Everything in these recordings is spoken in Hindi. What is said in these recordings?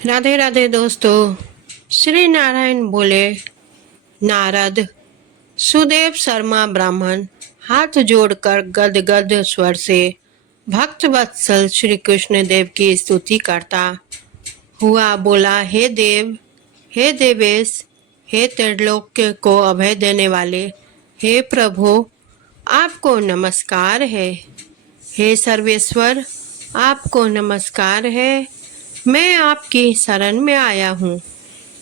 राधे राधे दोस्तों। श्री नारायण बोले। नारद सुदेव शर्मा ब्राह्मण हाथ जोड़कर गदगद स्वर से भक्त वत्सल श्री कृष्ण देव की स्तुति करता हुआ बोला, हे देवेश, हे त्रिलोक्य को अभय देने वाले, हे प्रभु, आपको नमस्कार है। हे सर्वेश्वर, आपको नमस्कार है। मैं आपकी शरण में आया हूँ।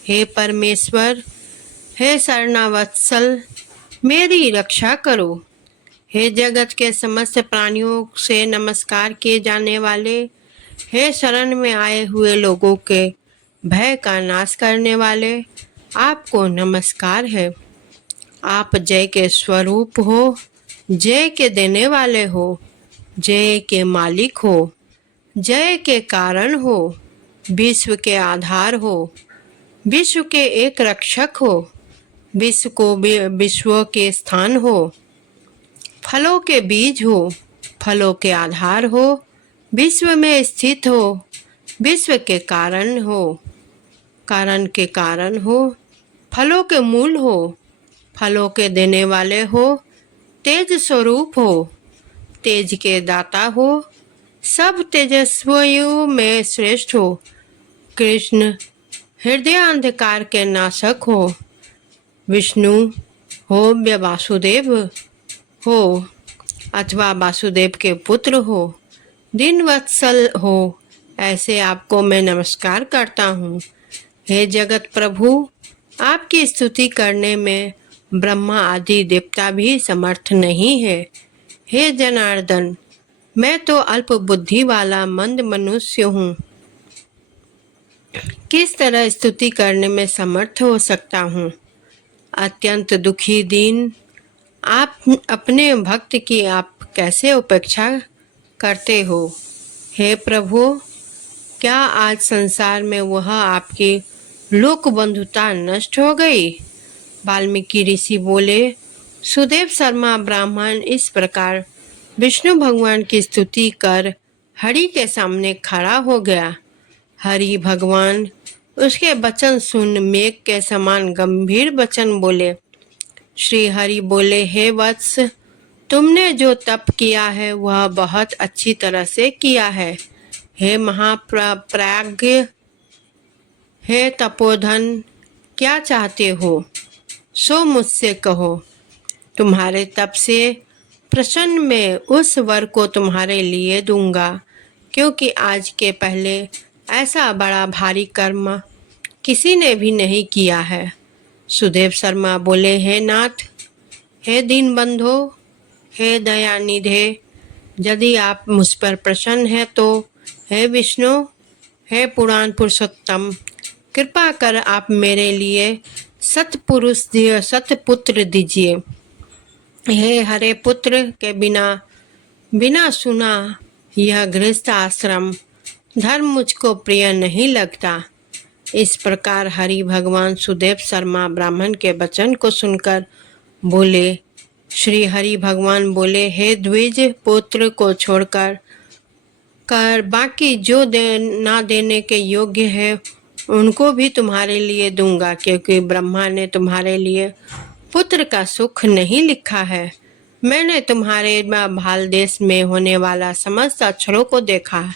हे परमेश्वर, हे शरणावत्सल, मेरी रक्षा करो। हे जगत के समस्त प्राणियों से नमस्कार किए जाने वाले, हे शरण में आए हुए लोगों के भय का नाश करने वाले, आपको नमस्कार है। आप जय के स्वरूप हो, जय के देने वाले हो, जय के मालिक हो, जय के कारण हो, विश्व के आधार हो, विश्व के एक रक्षक हो, विश्व को विश्व के स्थान हो, फलों के बीज हो, फलों के आधार हो, विश्व में स्थित हो, विश्व के कारण हो, कारण के कारण हो, फलों के मूल हो, फलों के देने वाले हो, तेज स्वरूप हो, तेज के दाता हो, सब तेजस्वियों में श्रेष्ठ हो, कृष्ण हृदय अंधकार के नाशक हो, विष्णु हो या वासुदेव हो अथवा वासुदेव के पुत्र हो, दीन वत्सल हो, ऐसे आपको मैं नमस्कार करता हूँ। हे जगत प्रभु, आपकी स्तुति करने में ब्रह्मा आदि देवता भी समर्थ नहीं है। हे जनार्दन, मैं तो अल्प बुद्धि वाला मंद मनुष्य हूँ, किस तरह स्तुति करने में समर्थ हो सकता हूँ। अत्यंत दुखी दीन आप अपने भक्त की आप कैसे उपेक्षा करते हो। हे प्रभु, क्या आज संसार में वह आपकी लोक बंधुता नष्ट हो गई। वाल्मीकि ऋषि बोले। सुदेव शर्मा ब्राह्मण इस प्रकार विष्णु भगवान की स्तुति कर हरि के सामने खड़ा हो गया। हरि भगवान उसके वचन सुन मेघ के समान गंभीर वचन बोले। श्री हरि बोले, हे वत्स, तुमने जो तप किया है वह बहुत अच्छी तरह से किया है। हे महाप्राज्ञ, हे तपोधन, क्या चाहते हो सो मुझसे कहो। तुम्हारे तप से प्रसन्न मैं उस वर को तुम्हारे लिए दूंगा, क्योंकि आज के पहले ऐसा बड़ा भारी कर्म किसी ने भी नहीं किया है। सुदेव शर्मा बोले, हे नाथ, हे दीन बंधो, हे दयानिधे, यदि आप मुझ पर प्रसन्न हैं तो हे विष्णु, हे पुराण पुरुषोत्तम, कृपा कर आप मेरे लिए सतपुत्र दीजिए। हे हरे पुत्र के बिना सुना यह गृहस्थ आश्रम धर्म मुझको प्रिय नहीं लगता। इस प्रकार हरि भगवान सुदेव शर्मा ब्राह्मण के वचन को सुनकर बोले। श्री हरि भगवान बोले, हे द्विज पुत्र को छोड़कर बाकी जो ना देने के योग्य है उनको भी तुम्हारे लिए दूंगा, क्योंकि ब्रह्मा ने तुम्हारे लिए पुत्र का सुख नहीं लिखा है। मैंने तुम्हारे भाल देश में होने वाला समस्त अक्षरों को देखा,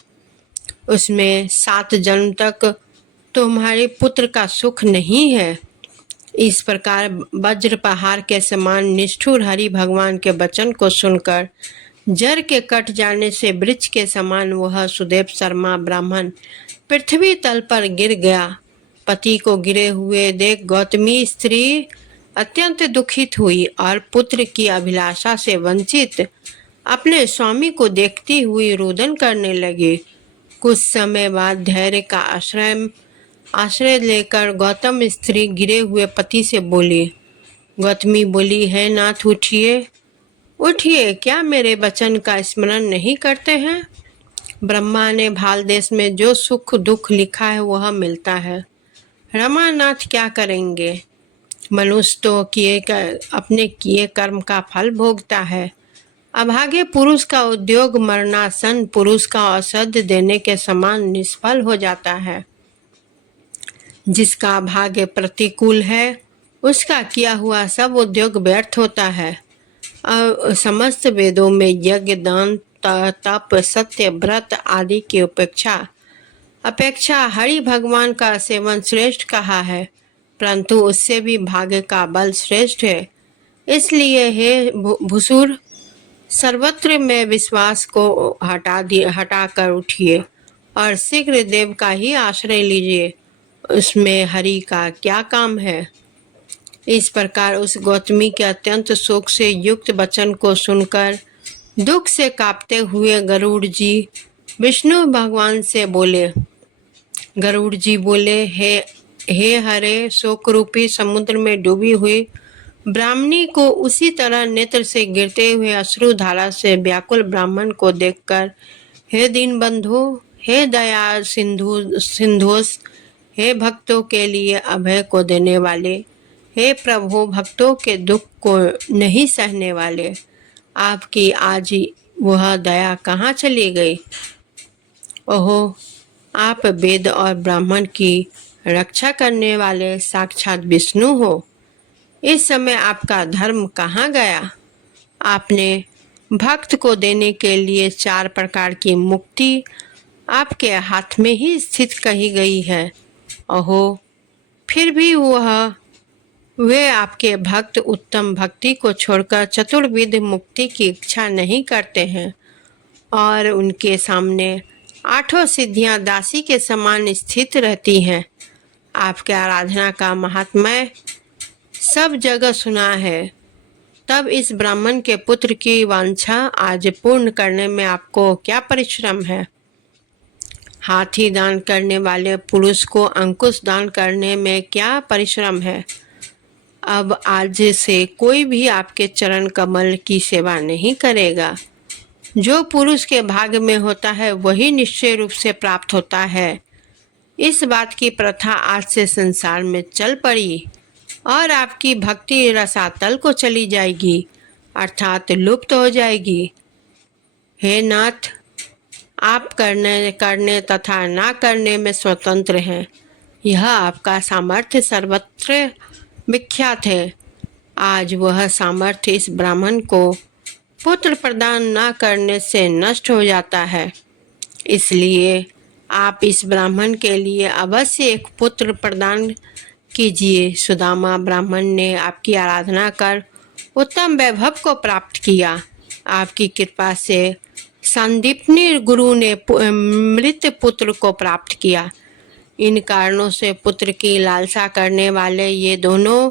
उसमें 7 जन्म तक तुम्हारे पुत्र का सुख नहीं है। इस प्रकार वज्र पहाड़ के समान निष्ठुर हरि भगवान के वचन को सुनकर जर के कट जाने से वृक्ष के समान वह सुदेव शर्मा ब्राह्मण पृथ्वी तल पर गिर गया। पति को गिरे हुए देख गौतमी स्त्री अत्यंत दुखित हुई और पुत्र की अभिलाषा से वंचित अपने स्वामी को देखती हुई रुदन करने लगी। कुछ समय बाद धैर्य का आश्रय लेकर गौतम स्त्री गिरे हुए पति से बोली। गौतमी बोली, है नाथ, उठिए उठिए, क्या मेरे वचन का स्मरण नहीं करते हैं। ब्रह्मा ने भाल देश में जो सुख दुख लिखा है वह मिलता है। रमानाथ क्या करेंगे। मनुष्य तो अपने किए कर्म का फल भोगता है। अभागे पुरुष का उद्योग मरणासन पुरुष का औषध देने के समान निष्फल हो जाता है। जिसका भाग्य प्रतिकूल है उसका किया हुआ सब उद्योग व्यर्थ होता है। समस्त वेदों में यज्ञ, दान, तप, सत्य, व्रत आदि की अपेक्षा हरि भगवान का सेवन श्रेष्ठ कहा है, परंतु उससे भी भाग्य का बल श्रेष्ठ है। इसलिए हे भुसुर, सर्वत्र में विश्वास को हटाकर उठिए और शीघ्र देव का ही आश्रय लीजिए। उसमें हरि का क्या काम है। इस प्रकार उस गौतमी के अत्यंत शोक से युक्त वचन को सुनकर दुख से कांपते हुए गरुड़ जी विष्णु भगवान से बोले। गरुड़ जी बोले, हे हरे, शोक रूपी समुद्र में डूबी हुई ब्राह्मणी को उसी तरह नेत्र से गिरते हुए अश्रु धारा से व्याकुल ब्राह्मण को देखकर, हे दीनबंधु, हे दया सिंधुस, हे भक्तों के लिए अभय को देने वाले, हे प्रभु, भक्तों के दुख को नहीं सहने वाले, आपकी आज वह दया कहाँ चली गई। ओहो, आप वेद और ब्राह्मण की रक्षा करने वाले साक्षात विष्णु हो। इस समय आपका धर्म कहाँ गया। आपने भक्त को देने के लिए 4 प्रकार की मुक्ति आपके हाथ में ही स्थित कही गई है। ओहो, फिर भी वे आपके भक्त उत्तम भक्ति को छोड़कर चतुर्विध मुक्ति की इच्छा नहीं करते हैं और उनके सामने 8 सिद्धियां दासी के समान स्थित रहती हैं। आपके आराधना का महात्म्य सब जगह सुना है। तब इस ब्राह्मण के पुत्र की वांछा आज पूर्ण करने में आपको क्या परिश्रम है। हाथी दान करने वाले पुरुष को अंकुश दान करने में क्या परिश्रम है। अब आज से कोई भी आपके चरण कमल की सेवा नहीं करेगा। जो पुरुष के भाग्य में होता है वही निश्चय रूप से प्राप्त होता है। इस बात की प्रथा आज से संसार में चल पड़ी और आपकी भक्ति रसातल को चली जाएगी, अर्थात लुप्त हो जाएगी। हे नाथ, आप करने तथा ना करने में स्वतंत्र हैं। यह आपका सामर्थ्य सर्वत्र विख्यात है। आज वह सामर्थ्य इस ब्राह्मण को पुत्र प्रदान न करने से नष्ट हो जाता है। इसलिए आप इस ब्राह्मण के लिए अवश्य एक पुत्र प्रदान कीजिए। सुदामा ब्राह्मण ने आपकी आराधना कर उत्तम वैभव को प्राप्त किया। आपकी कृपा से संदीपनी गुरु ने मृत पुत्र को प्राप्त किया। इन कारणों से पुत्र की लालसा करने वाले ये दोनों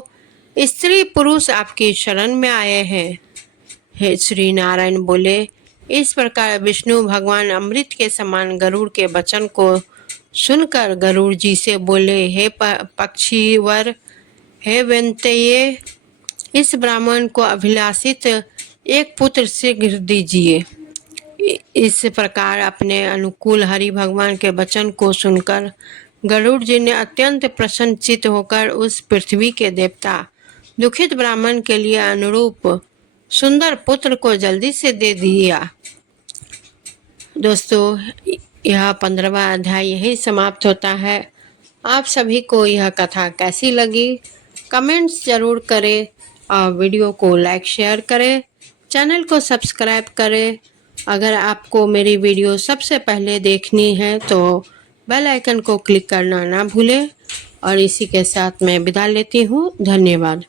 स्त्री पुरुष आपकी शरण में आए हैं। हे श्री नारायण बोले। इस प्रकार विष्णु भगवान अमृत के समान गरुड़ के वचन को सुनकर गरुड़ जी से बोले, हे पक्षीवर, हे वेंतये, इस ब्राह्मण को अभिलाषित एक पुत्र शीघ्र दीजिए। इस प्रकार अपने अनुकूल हरि भगवान के वचन को सुनकर गरुड़ जी ने अत्यंत प्रसन्नचित होकर उस पृथ्वी के देवता दुखित ब्राह्मण के लिए अनुरूप सुंदर पुत्र को जल्दी से दे दिया। दोस्तों, यह 15वां अध्याय यही समाप्त होता है। आप सभी को यह कथा कैसी लगी कमेंट्स जरूर करें और वीडियो को लाइक शेयर करें, चैनल को सब्सक्राइब करें। अगर आपको मेरी वीडियो सबसे पहले देखनी है तो बेल आइकन को क्लिक करना ना भूलें। और इसी के साथ मैं विदा लेती हूँ। धन्यवाद।